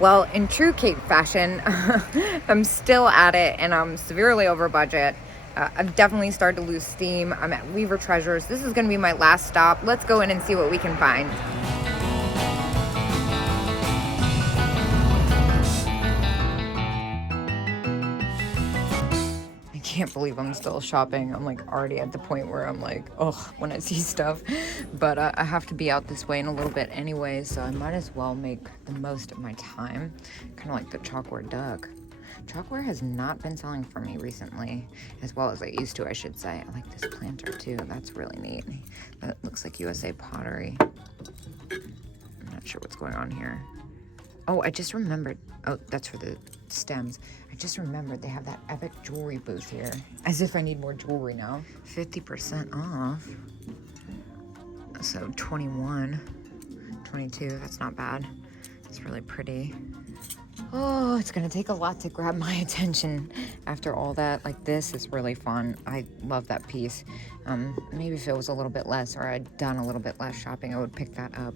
Well, in true Kate fashion, I'm still at it and I'm severely over budget. I've definitely started to lose steam. I'm at Weaver Treasures. This is going to be my last stop. Let's go in and see what we can find. I can't believe I'm still shopping. I'm like already at the point where I'm like, oh, when I see stuff. But I have to be out this way in a little bit anyway, so I might as well make the most of my time. Kind of like the chalkware duck. Chalkware has not been selling for me recently, as well as it used to, I should say. I like this planter too. That's really neat. That looks like USA pottery. I'm not sure what's going on here. Oh, I just remembered. Oh, that's for the stems. I just remembered they have that epic jewelry booth here. As if I need more jewelry now. 50% off. So 21, 22, that's not bad. It's really pretty. Oh, it's gonna take a lot to grab my attention after all that. Like, this is really fun. I love that piece. Maybe if it was a little bit less or I'd done a little bit less shopping, I would pick that up.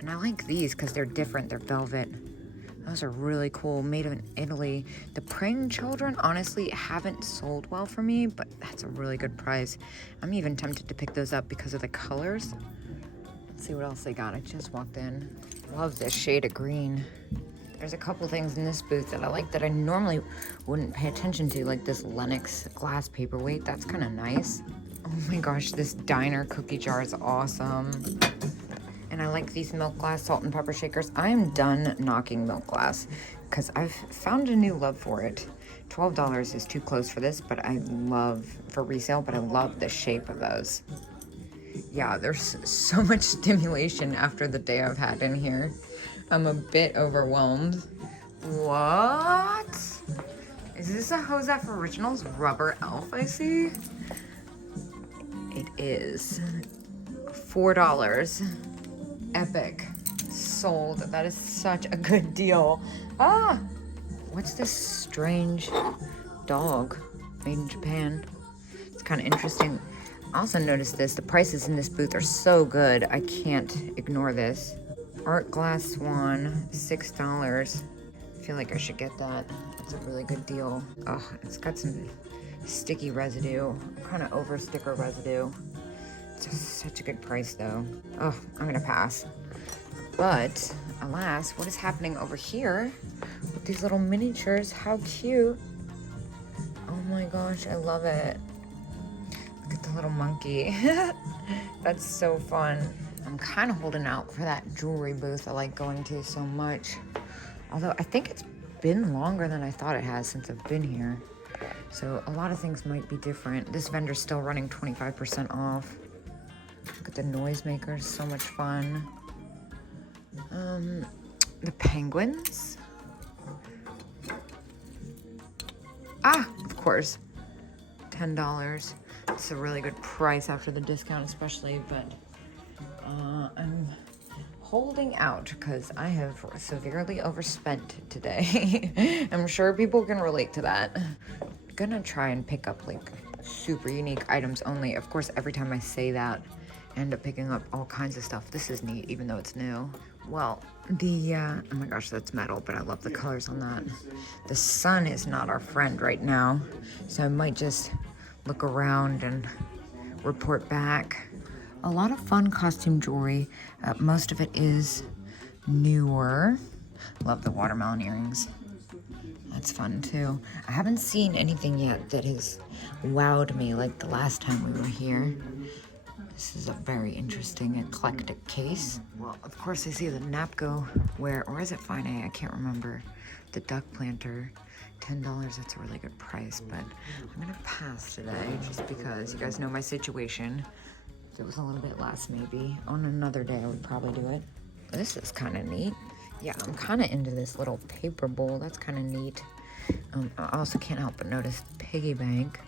And I like these because they're different. They're velvet. Those are really cool. Made in Italy. The praying children honestly haven't sold well for me, but that's a really good price. I'm even tempted to pick those up because of the colors. Let's see what else they got. I just walked in. Love this shade of green. There's a couple things in this booth that I like that I normally wouldn't pay attention to, like this Lenox glass paperweight. That's kind of nice. Oh my gosh, this diner cookie jar is awesome. And I like these milk glass salt and pepper shakers. I am done knocking milk glass because I've found a new love for it. $12 is too close for this, but I love, for resale, but I love the shape of those. Yeah, there's so much stimulation after the day I've had in here. I'm a bit overwhelmed. What? Is this a Joseph Originals rubber elf I see? It is. $4. Epic. Sold. That is such a good deal. Ah! What's this strange dog made in Japan? It's kind of interesting. I also noticed this. The prices in this booth are so good. I can't ignore this. Art glass swan, $6. I feel like I should get that. It's a really good deal. Oh, it's got some sticky residue, kind of over sticker residue. It's such a good price though. Oh, I'm gonna pass. But alas, what is happening over here with these little miniatures? How cute. Oh my gosh, I love it. Look at the little monkey. That's so fun. I'm kind of holding out for that jewelry booth I like going to so much. Although I think it's been longer than I thought it has since I've been here. So a lot of things might be different. This vendor's still running 25% off. Look at the noisemakers, so much fun. The penguins. Ah, of course, $10. It's a really good price after the discount especially, but I'm holding out because I have severely overspent today. I'm sure people can relate to that. I'm gonna try and pick up like super unique items only. Of course, every time I say that, I end up picking up all kinds of stuff. This is neat, even though it's new. Well, oh my gosh, that's metal, but I love the colors on that. The sun is not our friend right now, so I might just look around and report back. A lot of fun costume jewelry. Most of it is newer. Love the watermelon earrings. That's fun too. I haven't seen anything yet that has wowed me like the last time we were here. This is a very interesting eclectic case. Well, of course I see the Napco or is it Fine A? I can't remember. The duck planter, $10, that's a really good price, but I'm gonna pass today just because you guys know my situation. If it was a little bit less maybe, on another day I would probably do it. This is kind of neat. Yeah, I'm kind of into this little paper bowl. That's kind of neat. I also can't help but notice piggy bank.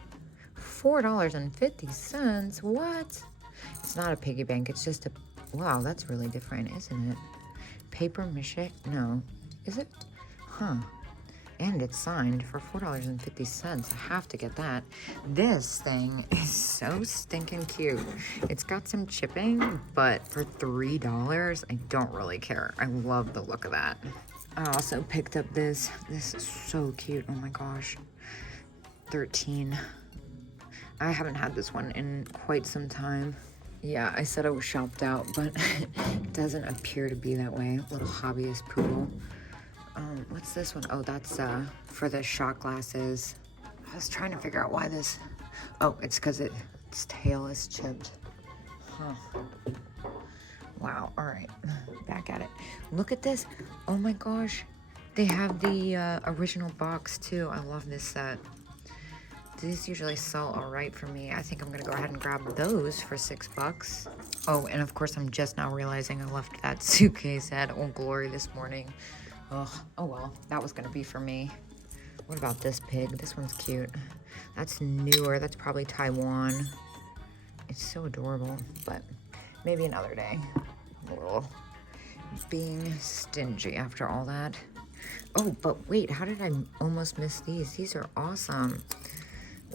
$4.50. What? It's not a piggy bank. It's just a... Wow, that's really different, isn't it? Paper mache? No. Is it? Huh. And it's signed for $4.50. I have to get that. This thing is so stinking cute. It's got some chipping, but for $3, I don't really care. I love the look of that. I also picked up this. This is so cute. Oh my gosh. 13. I haven't had this one in quite some time. Yeah, I said I was shopped out, but it doesn't appear to be that way. Little hobbyist poodle. What's this one? Oh, that's for the shot glasses. I was trying to figure out why this... Oh, it's because its tail is chipped. Huh. Wow, all right, back at it. Look at this. Oh my gosh. They have the original box too. I love this set. These usually sell all right for me. I think I'm gonna go ahead and grab those for $6. Oh, and of course I'm just now realizing I left that suitcase at Old Glory this morning. Ugh, oh well, that was gonna be for me. What about this pig? This one's cute. That's newer, that's probably Taiwan. It's so adorable, but maybe another day. I'm a little being stingy after all that. Oh, but wait, how did I almost miss these? These are awesome.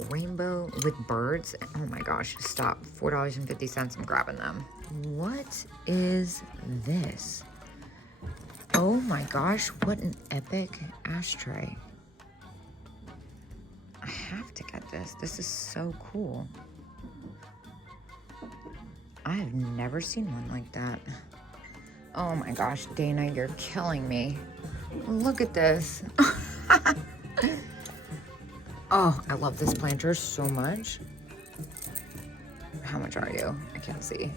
Rainbow with birds. Oh my gosh, stop. $4.50, I'm grabbing them. What is this? Oh my gosh, what an epic ashtray. I have to get this. This is so cool. I have never seen one like that. Oh my gosh, Dana, you're killing me. Look at this. Oh, I love this planter so much. How much are you? I can't see.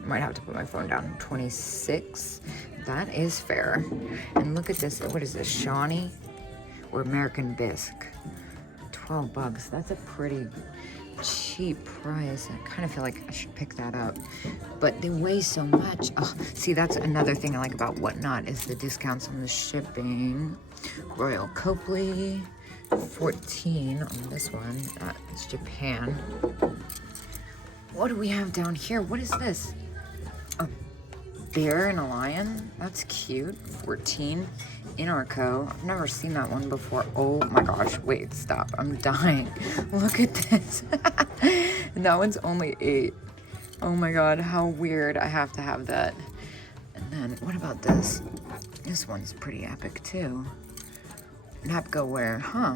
I might have to put my phone down. 26. That is fair. And look at this. What is this? Shawnee or American Bisque? $12. That's a pretty cheap price. I kind of feel like I should pick that up, but they weigh so much. Oh, see, that's another thing I like about Whatnot is the discounts on the shipping. Royal Copley, 14 on this one. It's Japan. What do we have down here? What is this? A bear and a lion? That's cute. 14. Inarco. I've never seen that one before. Oh my gosh. Wait, stop. I'm dying. Look at this. And that one's only 8. Oh my god, how weird. I have to have that. And then, what about this? This one's pretty epic too. Napco wear, huh?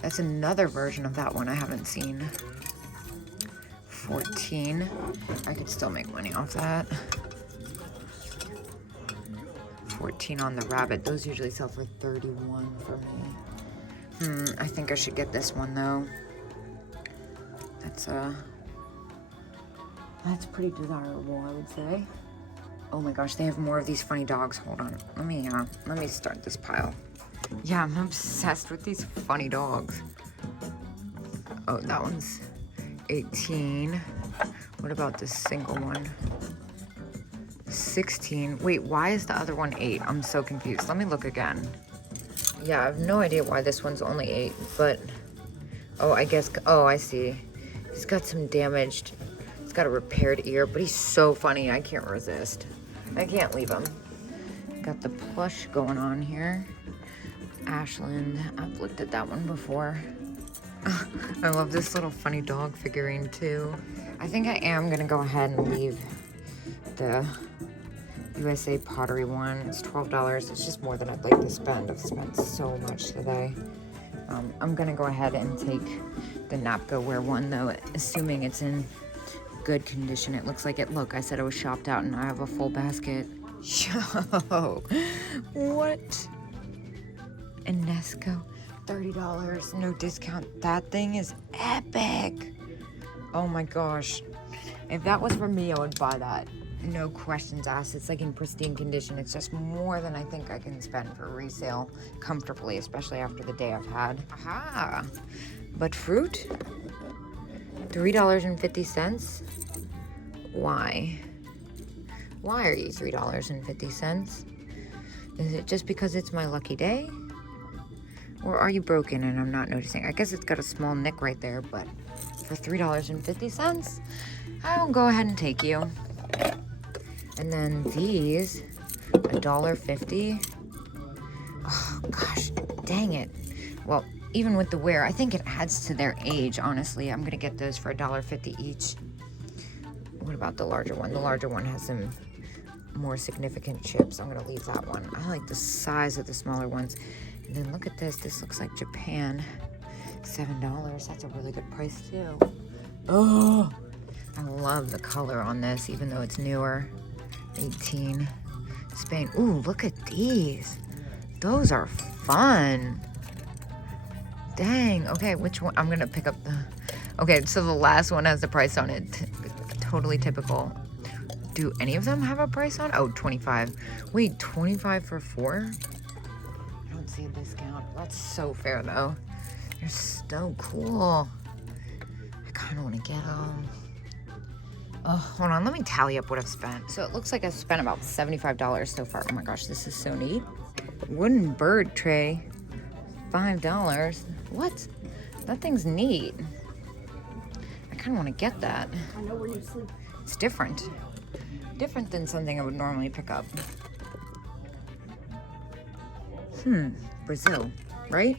That's another version of that one I haven't seen. 14. I could still make money off that. 14 on the rabbit. Those usually sell for 31 for me. I think I should get this one though. That's pretty desirable, I would say. Oh my gosh, they have more of these funny dogs. Hold on. Let me start this pile. Yeah, I'm obsessed with these funny dogs. Oh, that one's 18. What about this single one? 16. Wait, why is the other one 8? I'm so confused. Let me look again. Yeah, I have no idea why this one's only 8, but... Oh, I guess... Oh, I see. He's got some damaged... He's got a repaired ear, but he's so funny. I can't resist. I can't leave him. Got the plush going on here. Ashland. I've looked at that one before. I love this little funny dog figurine, too. I think I am going to go ahead and leave the USA pottery one. It's $12. It's just more than I'd like to spend. I've spent so much today. I'm gonna go ahead and take the Napco wear one though, assuming it's in good condition. It looks like it. Look, I said I was shopped out and I have a full basket. Yo, what? Enesco, $30, no discount. That thing is epic. Oh my gosh. If that was for me, I would buy that. No questions asked. It's like in pristine condition. It's just more than I think I can spend for resale comfortably, especially after the day I've had. Aha! But fruit? $3.50? Why? Why are you $3.50? Is it just because it's my lucky day? Or are you broken and I'm not noticing? I guess it's got a small nick right there, but for $3.50, I'll go ahead and take you. And then these, $1.50. Oh gosh, dang it. Well, even with the wear, I think it adds to their age, honestly. I'm gonna get those for $1.50 each. What about the larger one? The larger one has some more significant chips. I'm gonna leave that one. I like the size of the smaller ones. And then look at this. This looks like Japan. $7. That's a really good price too. Oh, I love the color on this, even though it's newer. 18. Spain. Ooh, look at these. Those are fun. Dang. Okay, which one? I'm gonna pick up the... Okay, so the last one has the price on it. Totally typical. Do any of them have a price on? Oh, 25. Wait, 25 for 4? I don't see a discount. That's so fair though. They're so cool. I kind of want to get them. Oh, hold on. Let me tally up what I've spent. So it looks like I've spent about $75 so far. Oh my gosh, this is so neat. Wooden bird tray, $5. What? That thing's neat. I kind of want to get that. I know where you sleep. It's different. Different than something I would normally pick up. Brazil, right?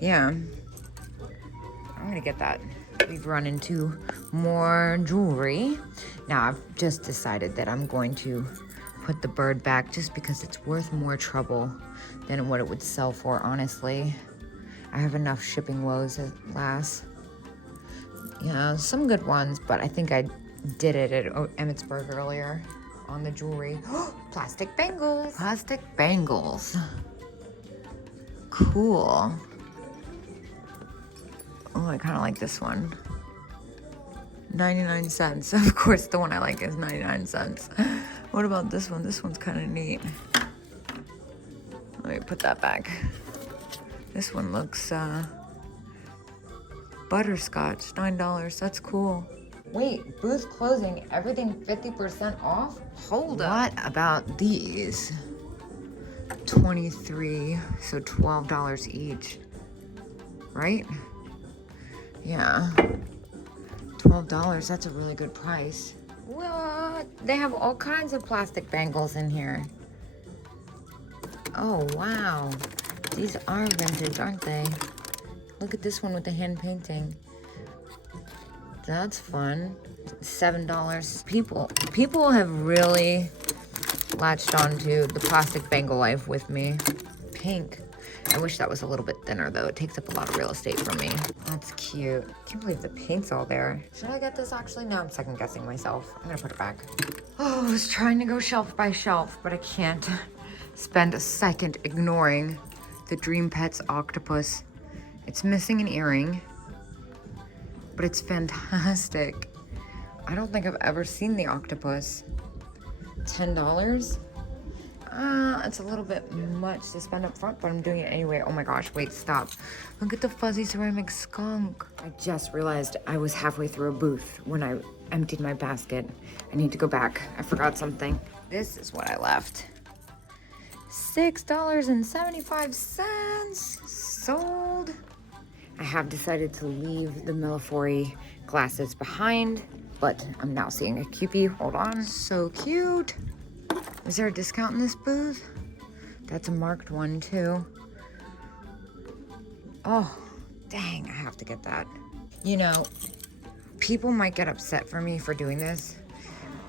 Yeah. I'm gonna get that. We've run into more jewelry. Now I've just decided that I'm going to put the bird back just because it's worth more trouble than what it would sell for, honestly. I have enough shipping woes at last. Yeah, some good ones, but I think I did it at Emmitsburg earlier on the jewelry. Plastic bangles. Plastic bangles. Cool. Oh, I kind of like this one. 99 cents. Of course, the one I like is 99 cents. What about this one? This one's kind of neat. Let me put that back. This one looks butterscotch, $9. That's cool. Wait, booth closing, everything 50% off? Hold up. What about these? 23, so $12 each, right? Yeah, $12, that's a really good price. What? They have all kinds of plastic bangles in here. Oh, wow. These are vintage, aren't they? Look at this one with the hand painting. That's fun. $7. People have really latched onto the plastic bangle life with me. Pink. I wish that was a little bit thinner though. It takes up a lot of real estate for me. That's cute. I can't believe the paint's all there. Should I get this actually? No, I'm second guessing myself. I'm gonna put it back. Oh, I was trying to go shelf by shelf, but I can't spend a second ignoring the Dream Pets octopus. It's missing an earring, but it's fantastic. I don't think I've ever seen the octopus. $10? It's a little bit much to spend up front, but I'm doing it anyway. Oh my gosh, wait, stop. Look at the fuzzy ceramic skunk. I just realized I was halfway through a booth when I emptied my basket. I need to go back. I forgot something. This is what I left. $6.75. Sold. I have decided to leave the Millefiori glasses behind, but I'm now seeing a Cupie. Hold on. So cute. Is there a discount in this booth? That's a marked one too. Oh, dang, I have to get that. You know, people might get upset for me for doing this,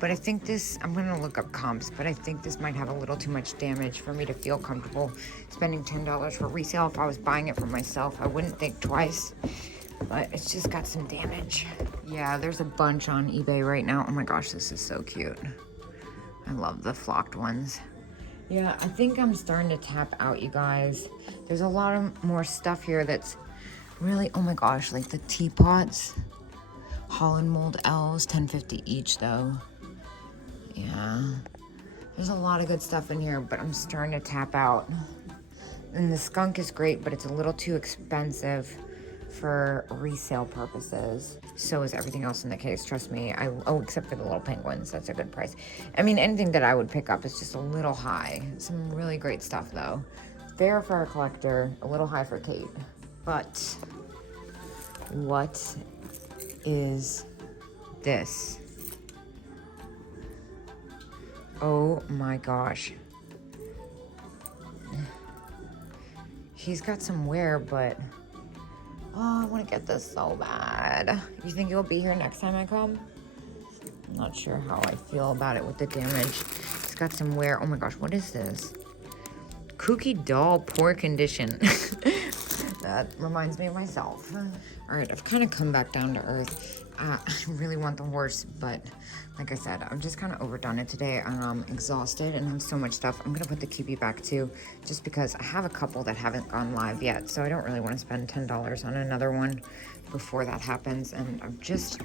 but I think this, I'm gonna look up comps, but I think this might have a little too much damage for me to feel comfortable spending $10 for resale. If I was buying it for myself, I wouldn't think twice, but it's just got some damage. Yeah, there's a bunch on eBay right now. Oh my gosh, this is so cute. I love the flocked ones. Yeah, I think I'm starting to tap out, you guys. There's a lot of more stuff here that's really, oh my gosh, like the teapots. Holland mold elves, $10.50 each though. Yeah, there's a lot of good stuff in here, but I'm starting to tap out. And the skunk is great, but it's a little too expensive for resale purposes. So is everything else in the case, trust me. Oh, except for the little penguins, that's a good price. I mean, anything that I would pick up is just a little high. Some really great stuff though. Fair for a collector, a little high for Kate. But what is this? Oh my gosh. He's got some wear, but oh, I want to get this so bad. You think it'll be here next time I come? I'm not sure how I feel about it with the damage. It's got some wear. Oh my gosh, what is this? Kooky doll, poor condition. That reminds me of myself. All right, I've kind of come back down to earth. I really want the horse, but like I said, I'm just kind of overdone it today, and I'm exhausted and have so much stuff. I'm gonna put the Cupid back too, just because I have a couple that haven't gone live yet, so I don't really want to spend $10 on another one before that happens. And I'm just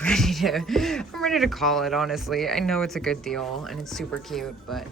ready to call it, honestly. I know it's a good deal and it's super cute, but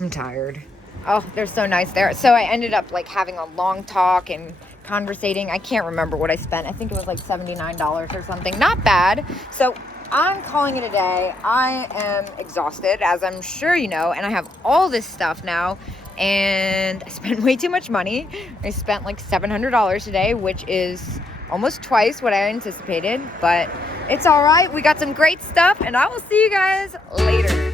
I'm tired. Oh, they're so nice there. So I ended up like having a long talk and conversating. I can't remember what I spent. I think it was like $79 or something. Not bad. So I'm calling it a day. I am exhausted, as I'm sure you know, and I have all this stuff now, and I spent way too much money. I spent like $700 today, which is almost twice what I anticipated, but it's all right. We got some great stuff, and I will see you guys later.